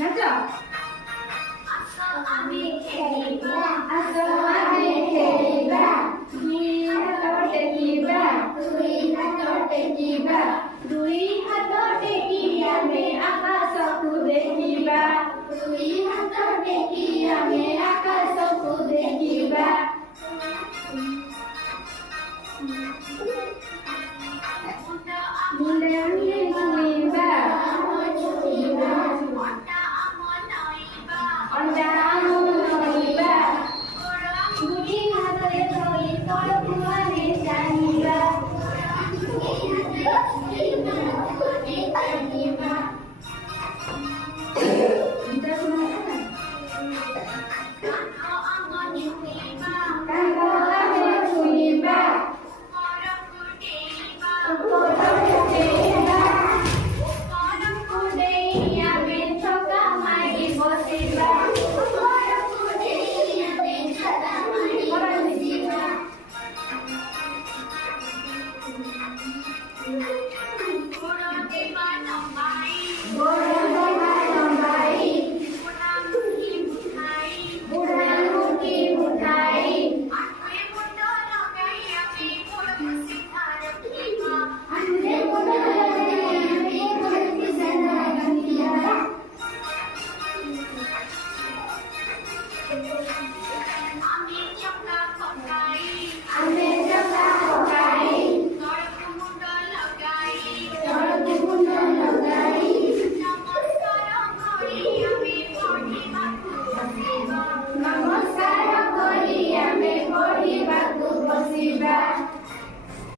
ନାଚ। ଆମେ ଖେଳିବା ଆସ ଆମେ ଖେଳିବା ଦୁଇ ହାତ ଟେକିବା ଦୁଇ ହାତ ଟେକିବା ଦୁଇ ହାତ ଟେକି ଆମେ ଆକାଶକୁ ଦେଖିବା ଦୁଇ ହାତ ଟେକି